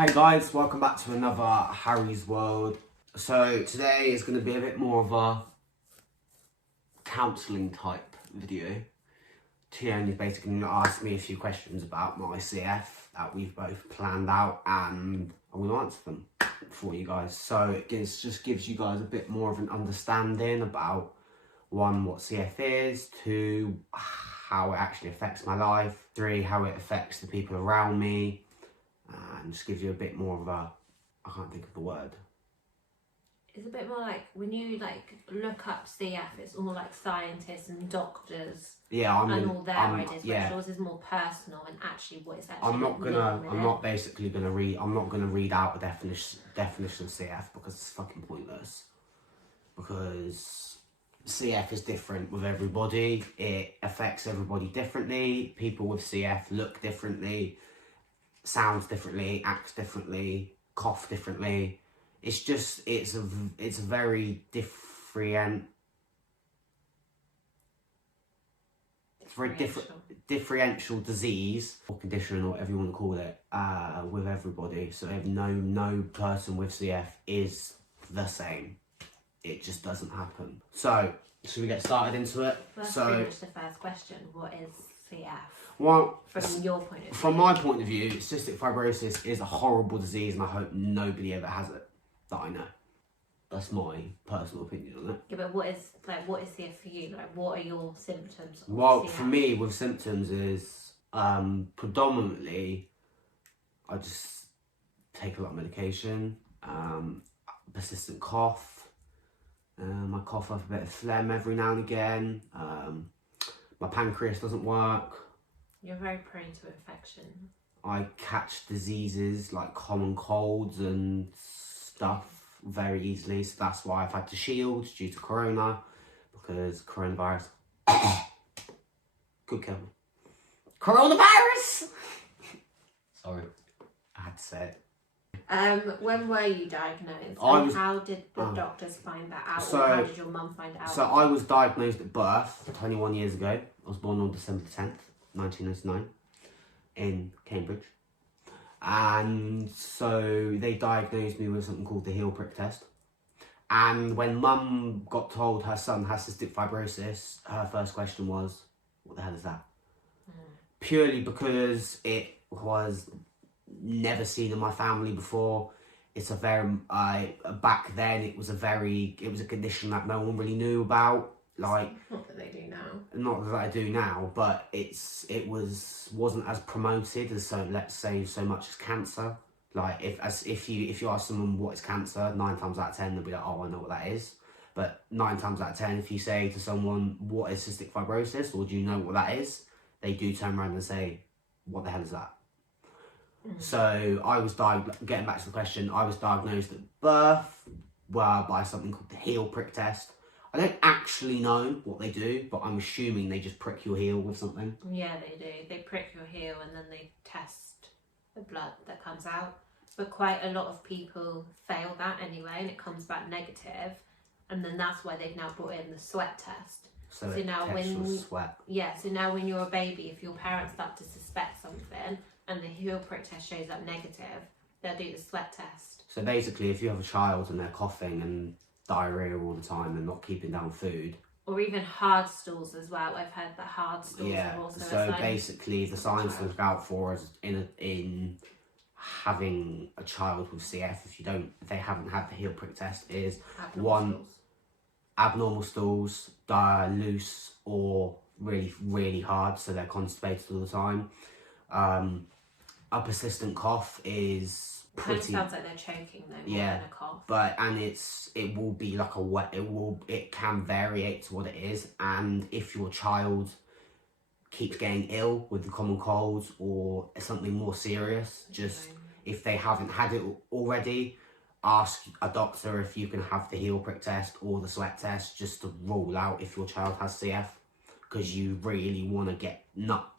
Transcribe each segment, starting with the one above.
Hey guys, welcome back to another Harry's World. So today is going to be a bit more of a counselling type video. Tierney's basically going to ask me a few questions about my CF that we've both planned out, and I will answer them for you guys. So it just gives you guys a bit more of an understanding about, one, what CF is, two, how it actually affects my life, three, how it affects the people around me, and just gives you a bit more of a, I can't think of the word. It's a bit more like when you look up CF, it's all like scientists and doctors. Yeah, and all their ideas. Yeah. Yours is more personal and actually what it's actually. I'm not gonna read out a definition of CF because it's fucking pointless. Because CF is different with everybody. It affects everybody differently. People with CF look differently, sounds differently, acts differently, cough differently. It's just, it's a very differential disease or condition, or whatever you want to call it, with everybody. So no person with CF is the same. It just doesn't happen. So should we get started into it? Well, that's pretty much the first question. What is CF? Well, from your point of view. From my point of view, cystic fibrosis is a horrible disease, and I hope nobody ever has it that I know. That's my personal opinion on it. Yeah, but what is CF for you? Like, what are your symptoms? Well, CF? for me, with symptoms is predominantly I just take a lot of medication, persistent cough. I cough up a bit of phlegm every now and again. My pancreas doesn't work. You're very prone to infection. I catch diseases like common colds and stuff very easily, so that's why I've had to shield due to corona, because coronavirus could kill me. Coronavirus! Sorry, I had to say it. When were you diagnosed? How did the doctors find that out? Or how did your mum find out? So I was diagnosed at birth 21 years ago. I was born on December 10th, 1999 in Cambridge. And so they diagnosed me with something called the heel prick test. And when mum got told her son has cystic fibrosis, her first question was, what the hell is that? Purely because it was never seen in my family before. It's a very back then it was a condition that no one really knew about. Like, not that they do now. Not that I do now, but it wasn't as promoted as, so let's say, so much as cancer. Like, if you ask someone what is cancer, 9 times out of 10 they'll be like, oh, I know what that is. But 9 times out of 10, if you say to someone, what is cystic fibrosis, or do you know what that is, they do turn around and say, what the hell is that? So I was getting back to the question, I was diagnosed at birth by something called the heel prick test. I don't actually know what they do, but I'm assuming they just prick your heel with something. Yeah, they do. They prick your heel and then they test the blood that comes out. But quite a lot of people fail that anyway, and it comes back negative. And then that's why they've now brought in the sweat test. So now sweat. Yeah, so now when you're a baby, if your parents start to suspect something and the heel prick test shows up negative, they'll do the sweat test. So basically, if you have a child and they're coughing and diarrhea all the time and not keeping down food, or even hard stools as well. I've heard that hard stools are also so basically the signs to look out for is in having a child with CF, if they haven't had the heel prick test, is abnormal stools, loose or really, really hard, so they're constipated all the time. A persistent cough is pretty. It sounds like they're choking though, more than a cough. But it will be like it can variate to what it is, and if your child keeps getting ill with the common colds or something more serious, if they haven't had it already, ask a doctor if you can have the heel prick test or the sweat test, just to rule out if your child has CF, because you really want to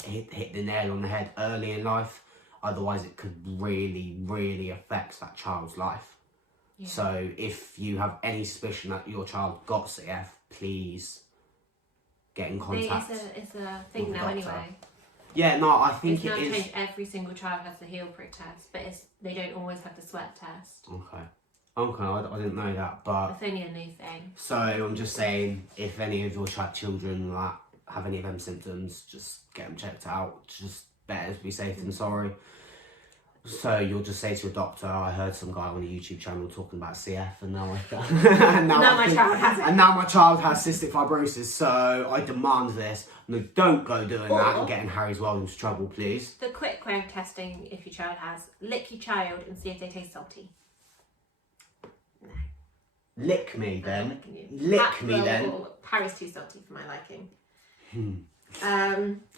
hit the nail on the head early in life. Otherwise, it could really, really affect that child's life. Yeah. So if you have any suspicion that your child got CF, please get in contact. It's a thing now anyway. Yeah, no, I think It's now it is. changed. Every single child has the heel prick test, but they don't always have the sweat test. Okay. Okay, I didn't know that, but It's only a new thing. so I'm just saying, if any of your children like have any of them symptoms, just get them checked out. Just better to be safe than sorry. So you'll just say to your doctor, I heard some guy on a YouTube channel talking about CF, and now and Now my child has it. And now my child has cystic fibrosis, so I demand this. No, don't go doing that and getting Harry's World into trouble, please. The quick way of testing if your child has: lick your child and see if they taste salty. No. Lick me then. Licking you. Lick me then. Harry's too salty for my liking.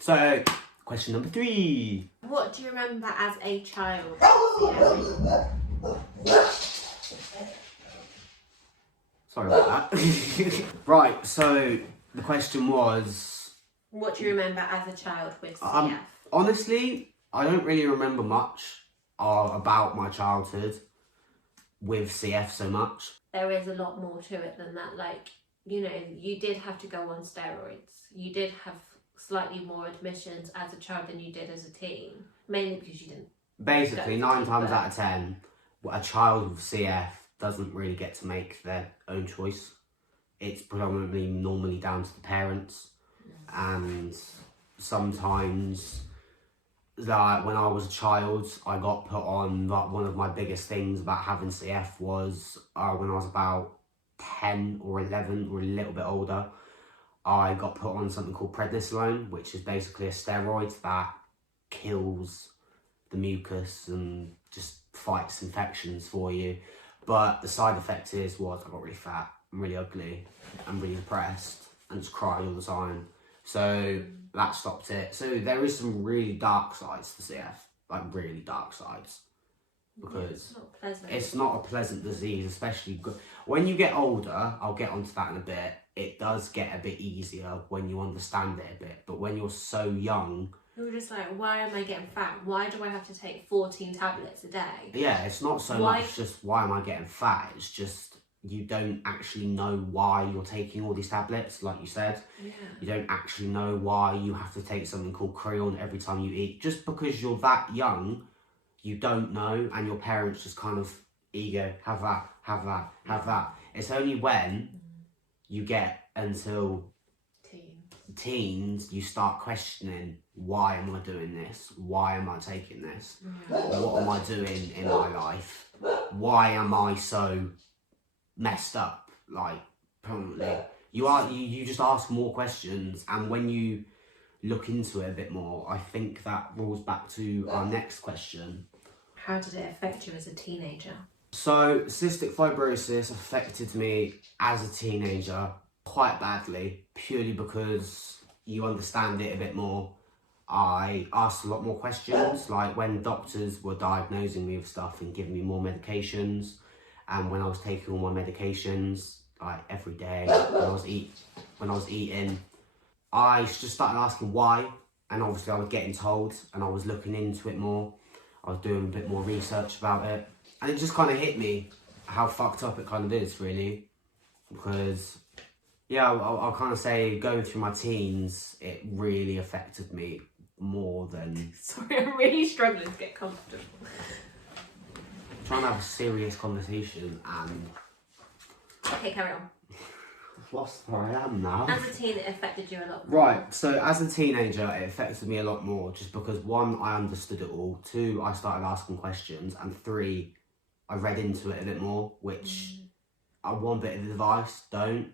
So, question number 3. What do you remember as a child? Sorry about that. Right, so the question was... What do you remember as a child with CF? Honestly, I don't really remember much about my childhood with CF so much. There is a lot more to it than that. Like, you know, you did have to go on steroids. You did have slightly more admissions as a child than you did as a teen. Mainly because you didn't. Basically, 9 times out of 10, a child with CF doesn't really get to make their own choice. It's predominantly normally down to the parents. And sometimes, like when I was a child, I got put on, like one of my biggest things about having CF was when I was about 10 or 11 or a little bit older, I got put on something called prednisolone, which is basically a steroid that kills the mucus and just fights infections for you. But the side effect I got really fat and really ugly and really depressed and just cried all the time. So that stopped it. So there is some really dark sides to CF, like really dark sides, because it's not a pleasant disease, especially when you get older. I'll get onto that in a bit. It does get a bit easier when you understand it a bit, but when you're so young, you're just like, why am I getting fat? Why do I have to take 14 tablets a day? Yeah, it's not so much just why am I getting fat, it's just you don't actually know why you're taking all these tablets, like you said. Yeah. You don't actually know why you have to take something called Creon every time you eat. Just because you're that young, you don't know, and your parents just kind of ego, have that, have that, have that. It's only when you get until teens, you start questioning, why am I doing this? Why am I taking this? What am I doing in my life? Why am I so messed up? Like, permanently. You just ask more questions, and when you look into it a bit more, I think that rolls back to our next question. How did it affect you as a teenager? So, cystic fibrosis affected me as a teenager quite badly, purely because you understand it a bit more. I asked a lot more questions, like when doctors were diagnosing me with stuff and giving me more medications, and when I was taking all my medications, like every day, when I was eating, I just started asking why, and obviously I was getting told, and I was looking into it more. I was doing a bit more research about it, and it just kind of hit me how fucked up it kind of is, really, because yeah, I'll kind of say going through my teens, it really affected me more than... Sorry, I'm really struggling to get comfortable. I'm trying to have a serious conversation and... Okay, carry on. I've lost where I am now. As a teen, it affected you a lot more. Right, so as a teenager, it affected me a lot more, just because 1, I understood it all, 2, I started asking questions, and 3, I read into it a bit more, which one bit of advice, don't.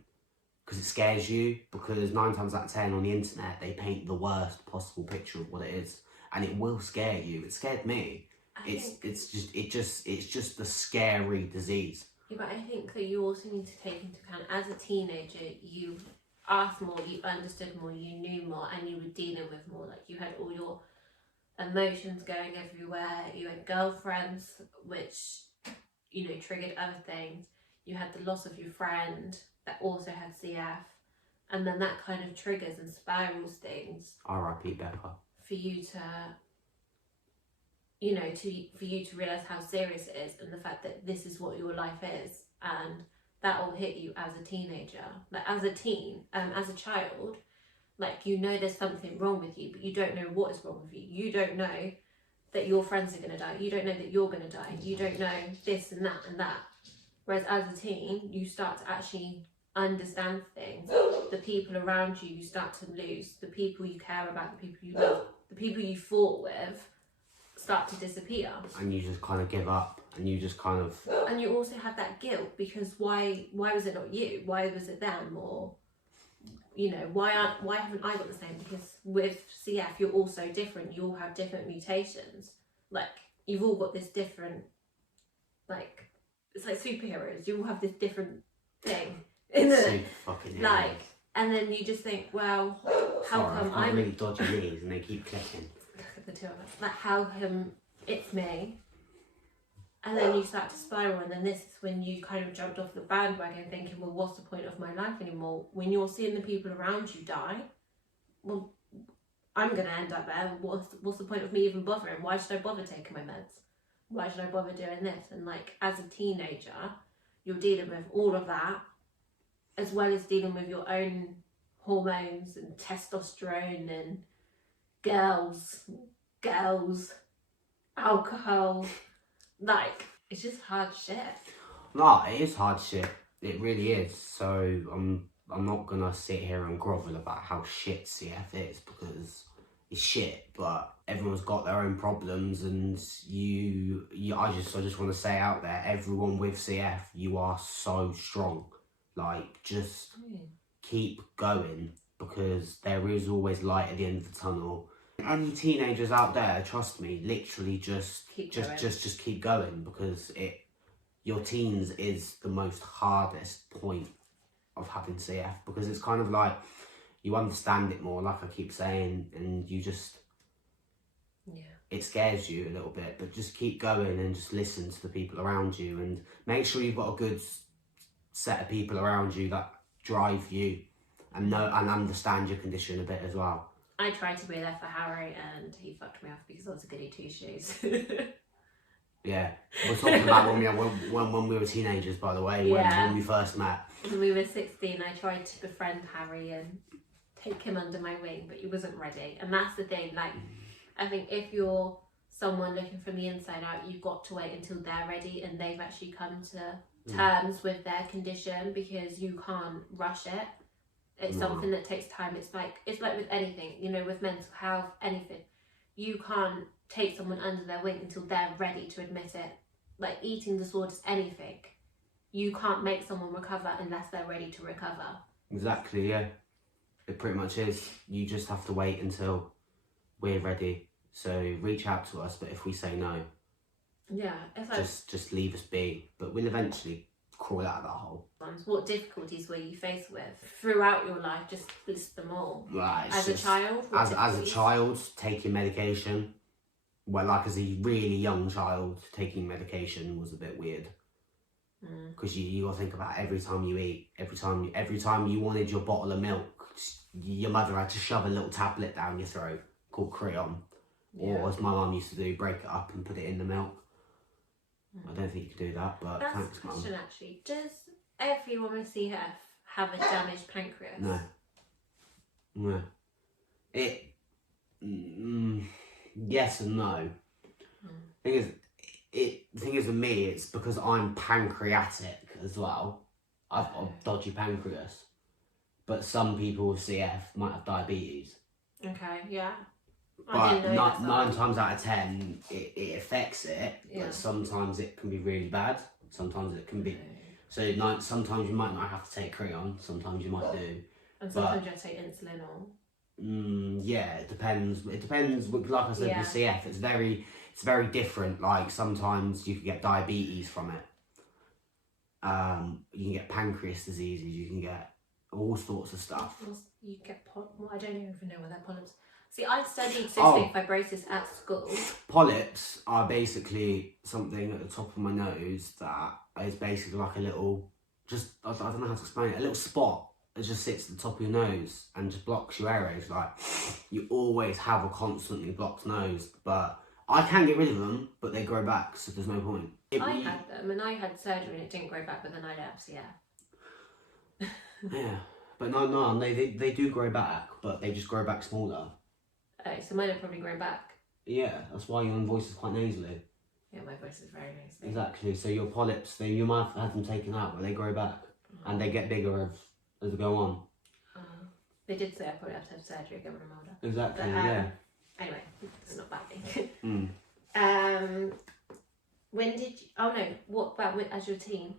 Because it scares you, because 9 times out of 10 on the internet, they paint the worst possible picture of what it is, and it will scare you. It scared me. It's just a scary disease. Yeah, but I think that you also need to take into account, as a teenager, you asked more, you understood more, you knew more, and you were dealing with more. Like, you had all your emotions going everywhere. You had girlfriends, which, you know, triggered other things. You had the loss of your friend that also had CF, and then that kind of triggers and spirals things. R.I.P. Becca. For you to, you know, for you to realise how serious it is, and the fact that this is what your life is, and that will hit you as a teenager. Like, as a teen, as a child, Like, you know there's something wrong with you, but you don't know what is wrong with you. You don't know that your friends are going to die. You don't know that you're going to die. You don't know this and that and that. Whereas as a teen, you start to actually understand things. The people around you start to lose. The people you care about, the people you love, the people you fought with start to disappear. And you just kind of give up, and you just kind of... And you also have that guilt, because why was it not you? Why was it them? Or, you know, why haven't I got the same? Because with CF, you're also different. You all have different mutations. Like, you've all got this different, like, it's like superheroes. You all have this different thing. Super fucking heroes. Like, and then you just think, well, how come I'm really dodgy knees and they keep clicking. Look at the two of us. Like, how come it's me? And then you start to spiral, and then this is when you kind of jumped off the bandwagon thinking, well, what's the point of my life anymore? When you're seeing the people around you die, well, I'm going to end up there. What's the point of me even bothering? Why should I bother taking my meds? Why should I bother doing this? And like, as a teenager, you're dealing with all of that, as well as dealing with your own hormones and testosterone and girls, alcohol. Like, it's just hard shit. No, it is hard shit. It really is. So I'm not gonna sit here and grovel about how shit CF is, because it's shit. But everyone's got their own problems, and I just want to say out there, everyone with CF, you are so strong. Like, just keep going, because there is always light at the end of the tunnel. And you teenagers out there, trust me, literally just keep going, because your teens is the most hardest point of having CF, because it's kind of like you understand it more, like I keep saying, and you just it scares you a little bit, but just keep going and just listen to the people around you, and make sure you've got a good set of people around you that drive you and know and understand your condition a bit as well. I tried to be there for Harry, and he fucked me off because I was a goody two-shoes. Yeah, we're talking about when we were teenagers, by the way, when we first met. When we were 16, I tried to befriend Harry and take him under my wing, but he wasn't ready. And that's the thing, like, I think if you're someone looking from the inside out, you've got to wait until they're ready and they've actually come to terms with their condition, because you can't rush it. It's something that takes time. It's like with anything, you know, with mental health, anything. You can't take someone under their wing until they're ready to admit it. Like eating disorders, anything. You can't make someone recover unless they're ready to recover. Exactly, yeah. It pretty much is. You just have to wait until we're ready. So reach out to us, but if we say no, it's like, just leave us be. But we'll eventually crawl out of that hole. What difficulties were you faced with throughout your life? Just list them all. Right. As a child? As a child, taking medication. Well, like as a really young child, taking medication was a bit weird. Because you got to think about every time you eat, every time you wanted your bottle of milk, your mother had to shove a little tablet down your throat called Creon. Or as my mum used to do, break it up and put it in the milk. I don't think you can do that, but that's thanks, Mum. That's a question, actually. Does everyone with CF have a damaged pancreas? No. Yes and no. The thing is with me, it's because I'm pancreatic as well. I've got a dodgy pancreas. But some people with CF might have diabetes. Okay, yeah. But 9 times out of 10, it affects it. Yeah. But sometimes it can be really bad. Sometimes it can be. So sometimes you might not have to take Creon. Sometimes you might do. And sometimes you have to take insulin or. Yeah, it depends. It depends. Like I said, with CF, it's very different. Like sometimes you can get diabetes from it. You can get pancreas diseases. You can get all sorts of stuff. You get I don't even know what they're polyps. See, I studied cystic fibrosis at school. Polyps are basically something at the top of my nose that is basically like a little, I don't know how to explain it, a little spot that just sits at the top of your nose and just blocks your airways. Like, you always have a constantly blocked nose, but I can get rid of them, but they grow back, so there's no point. I had them, and I had surgery and it didn't grow back, but then I had CF. Yeah. But no, they do grow back, but they just grow back smaller. Oh, so mine are probably growing back. Yeah, that's why your voice is quite nasally. Yeah, my voice is very nasally. Exactly. So your polyps, you might have had them taken out, but they grow back and they get bigger as they go on. They did say I probably have to have surgery again when I'm older. Exactly. But, yeah. Anyway, it's not that big. When did you? Oh no. What about as a teen?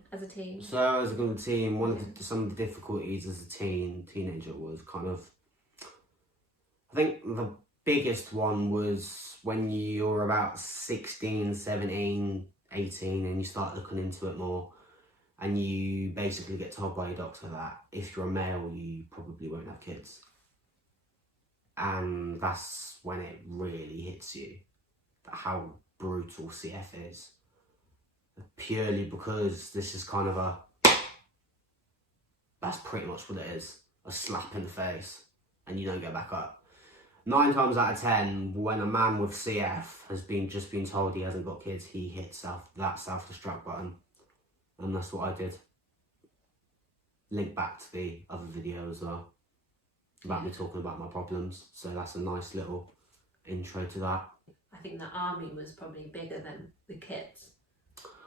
So as a teen, some of the difficulties as a teenager was kind of. I think the biggest one was when you're about 16, 17, 18 and you start looking into it more and you basically get told by your doctor that if you're a male you probably won't have kids. And that's when it really hits you, how brutal CF is. Purely because this is kind of that's pretty much what it is, a slap in the face and you don't get back up. 9 times out of 10, when a man with CF has just been told he hasn't got kids, he hits that self-destruct button. And that's what I did. Link back to the other video as well, about me talking about my problems. So that's a nice little intro to that. I think the army was probably bigger than the kids.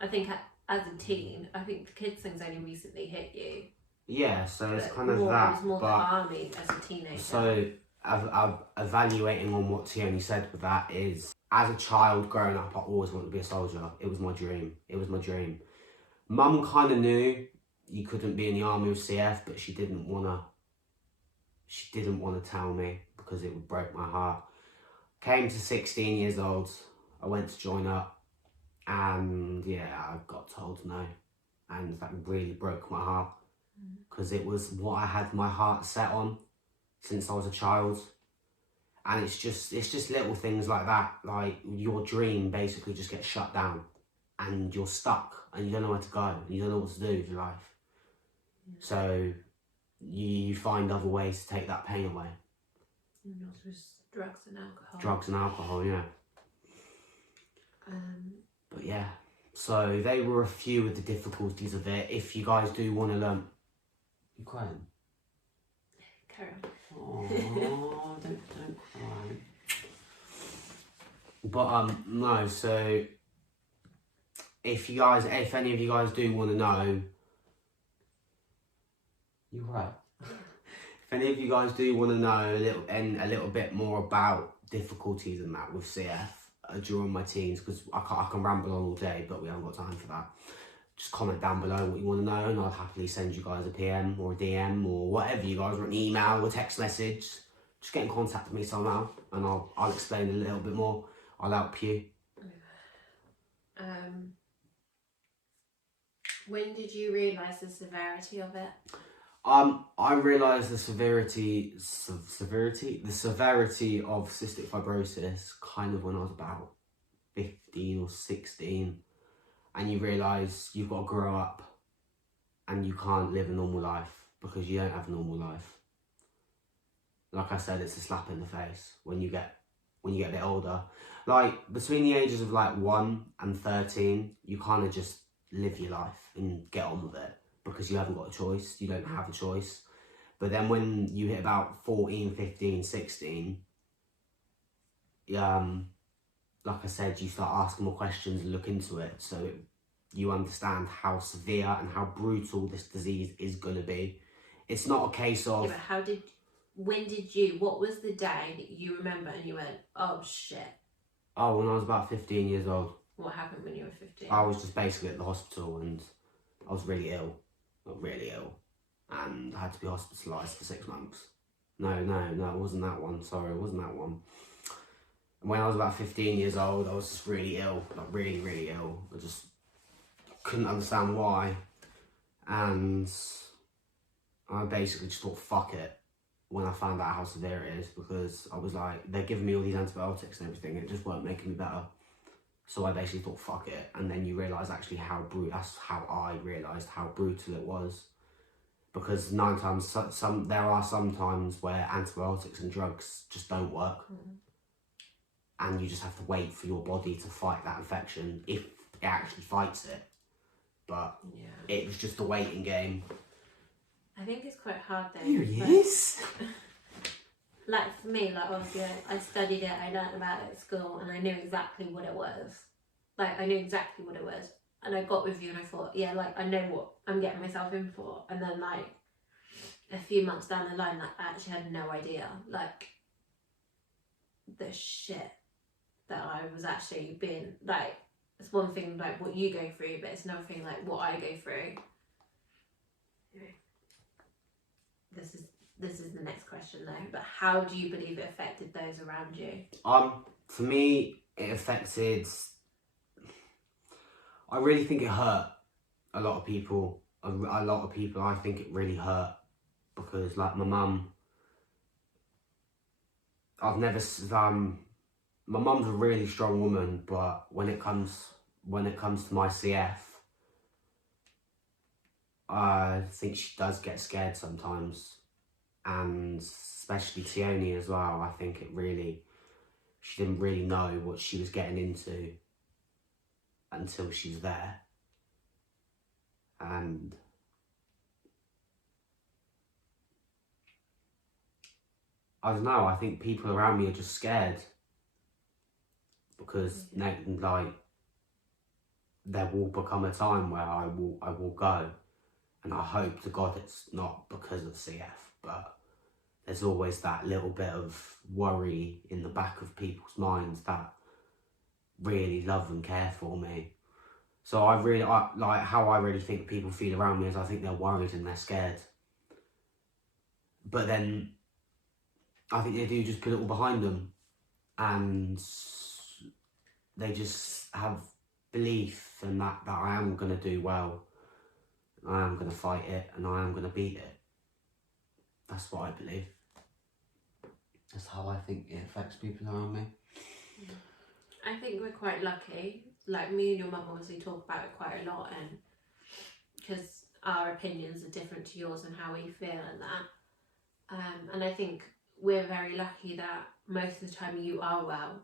I think as a teen, I think the kids thing's only recently hit you. Yeah, so it's kind of that. that. It was more the army as a teenager. So evaluating on what Tioni said with that is, as a child growing up, I always wanted to be a soldier. It was my dream. Mum kind of knew you couldn't be in the army with CF, but she didn't want to tell me because it would break my heart. Came to 16 years old, I went to join up, and yeah, I got told no, and that really broke my heart because it was what I had my heart set on since I was a child. And it's just little things like that, like your dream basically just gets shut down and you're stuck and you don't know where to go and you don't know what to do with your life. So you find other ways to take that pain away. And also drugs and alcohol. Drugs and alcohol, yeah. But yeah, so they were a few of the difficulties of it. If you guys do want to learn... You crying? Carry on. Oh, don't cry. But no, so if any of you guys do want to know, you're right. If any of you guys do want to know a little bit more about difficulties and that with CF during my teens, because I can ramble on all day, but we haven't got time for that. Just comment down below what you want to know and I'll happily send you guys a PM or a DM or whatever you guys, or an email or text message. Just get in contact with me somehow and I'll explain a little bit more. I'll help you. When did you realise the severity of it? I realised the severity of cystic fibrosis kind of when I was about 15 or 16. And you realise you've got to grow up and you can't live a normal life because you don't have a normal life. Like I said, it's a slap in the face when you get a bit older. Like between the ages of like 1 and 13, you kind of just live your life and get on with it because you haven't got a choice. You don't have a choice. But then when you hit about 14, 15, 16, like I said, you start asking more questions and look into it, so you understand how severe and how brutal this disease is going to be. It's not a case of... Yeah, but what was the day that you remember and you went, oh shit? Oh, when I was about 15 years old. What happened when you were 15? I was just basically at the hospital and I was really ill. Not really ill. And I had to be hospitalised for 6 months. No, it wasn't that one. Sorry, it wasn't that one. When I was about 15 years old, I was just really ill, like really, really ill. I just couldn't understand why. And I basically just thought, fuck it, when I found out how severe it is, because I was like, they're giving me all these antibiotics and everything, it just weren't making me better. So I basically thought, fuck it. And then you realise actually that's how I realised how brutal it was. Because 9 times, there are some times where antibiotics and drugs just don't work. And you just have to wait for your body to fight that infection, if it actually fights it. But it was just a waiting game. I think it's quite hard though. Here he is. Like for me, like obviously I studied it, I learned about it at school, and I knew exactly what it was. Like I knew exactly what it was, and I got with you, and I thought, yeah, like I know what I'm getting myself in for. And then like a few months down the line, like I actually had no idea, like the shit that I was actually being like. It's one thing like what you go through, but it's another thing like what I go through. This is the next question though, but how do you believe it affected those around you? For me, it affected. I really think it hurt a lot of people. A lot of people, I think it really hurt because, like, my mum. I've never. My mum's a really strong woman, but when it comes to my CF, I think she does get scared sometimes, and especially Tioni as well. I think she didn't really know what she was getting into until she's there, and I don't know. I think people around me are just scared because like there will become a time where I will go. And I hope to God it's not because of CF, but there's always that little bit of worry in the back of people's minds that really love and care for me. So I like how I really think people feel around me is I think they're worried and they're scared. But then I think they do just put it all behind them and they just have belief in that I am going to do well. I am going to fight it and I am going to beat it. That's what I believe. That's how I think it affects people around me. I think we're quite lucky. Like me and your mum obviously talk about it quite a lot, and because our opinions are different to yours and how we feel and that. And I think we're very lucky that most of the time you are well.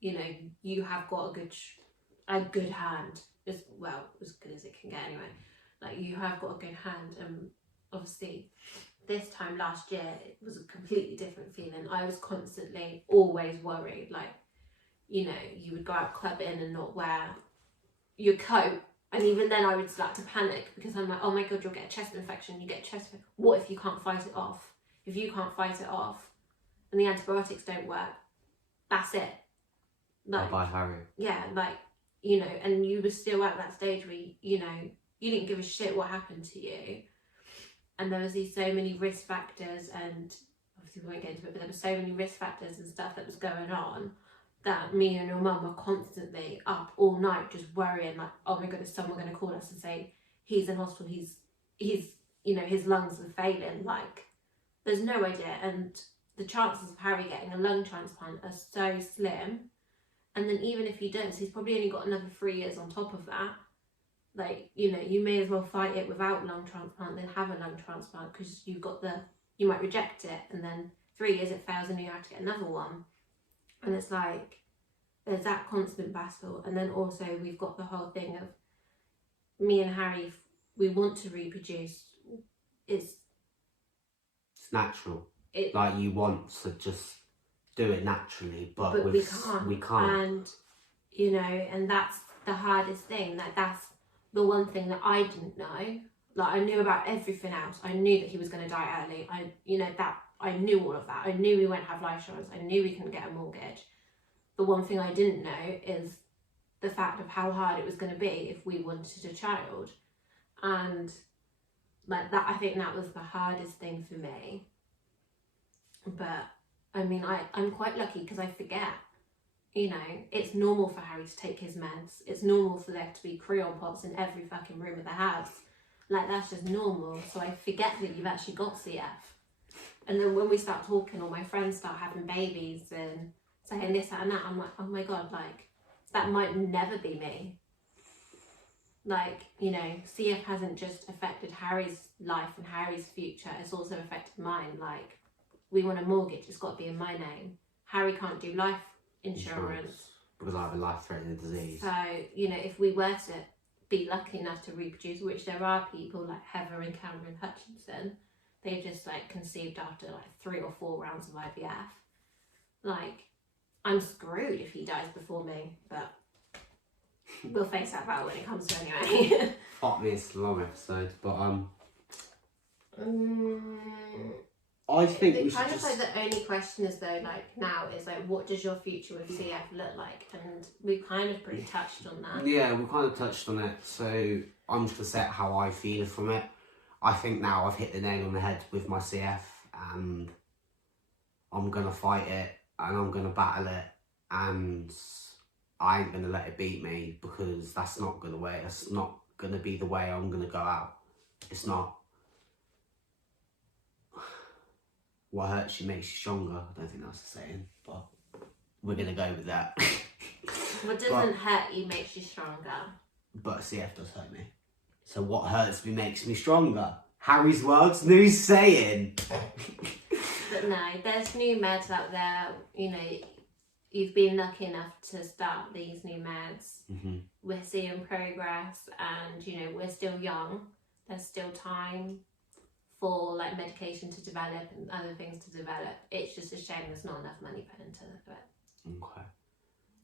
You know, you have got a good hand, as well, as good as it can get anyway. Like you have got a good hand, and obviously this time last year it was a completely different feeling. I was constantly always worried, like, you know, you would go out clubbing and not wear your coat, and even then I would start to panic because I'm like, oh my god, you'll get a chest infection, what if you can't fight it off? If you can't fight it off and the antibiotics don't work, that's it. Like, bye Harry. Yeah, like, you know, and you were still at that stage where you know, you didn't give a shit what happened to you, and there was so many risk factors, and obviously we won't get into it, but there were so many risk factors and stuff that was going on that me and your mum were constantly up all night just worrying, like, oh my god, is someone going to call us and say he's in hospital, he's you know, his lungs are failing? Like, there's no idea, and the chances of Harry getting a lung transplant are so slim. And then even if he does, he's probably only got another 3 years on top of that. Like, you know, you may as well fight it without lung transplant than have a lung transplant, because you might reject it, and then 3 years it fails and you have to get another one. And it's like, there's that constant battle. And then also we've got the whole thing of me and Harry, we want to reproduce. It's natural. Like, you want to just do it naturally, but we can't. And, you know, and that's the hardest thing. Like, that's the one thing that I didn't know. Like, I knew about everything else. I knew that he was going to die early. I knew all of that. I knew we wouldn't have life insurance. I knew we couldn't get a mortgage. The one thing I didn't know is the fact of how hard it was going to be if we wanted a child. And like that, I think that was the hardest thing for me. But I mean, I'm quite lucky because I forget. You know, it's normal for Harry to take his meds. It's normal for there to be crayon pots in every fucking room of the house. Like, that's just normal. So I forget that you've actually got CF. And then when we start talking, or my friends start having babies and saying this, that and that, I'm like, oh my god, like, that might never be me. Like, you know, CF hasn't just affected Harry's life and Harry's future, it's also affected mine. Like, we want a mortgage, it's got to be in my name. Harry can't do life insurance because I have a life-threatening disease. So, you know, if we were to be lucky enough to reproduce, which there are people like Heather and Cameron Hutchinson, they've just like conceived after like 3 or 4 rounds of IVF. Like, I'm screwed if he dies before me, but we'll face that battle when it comes to anyway. Fuck me, it's a long episode, but I think we should kind of just... like the only question is though, like now is like, what does your future with CF look like? And we've kind of pretty touched on that. Yeah, we kind of touched on it, so I'm just gonna say how I feel from it. I think now I've hit the nail on the head with my CF, and I'm gonna fight it, and I'm gonna battle it, and I ain't gonna let it beat me, because that's not gonna way. That's not gonna be the way I'm gonna go out. It's not. What hurts you makes you stronger. I don't think that's the saying, but we're gonna go with that. What doesn't hurt you makes you stronger. But CF does hurt me. So what hurts me makes me stronger. Harry's World's new saying. But no, there's new meds out there. You know, you've been lucky enough to start these new meds. Mm-hmm. We're seeing progress, and you know, we're still young. There's still time for like medication to develop and other things to develop. It's just a shame there's not enough money put into it. Okay.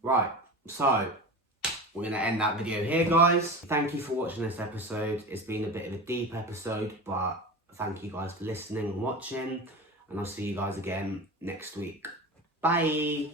Right, so we're going to end that video here, guys. Thank you for watching this episode. It's been a bit of a deep episode, but thank you guys for listening and watching, and I'll see you guys again next week. Bye!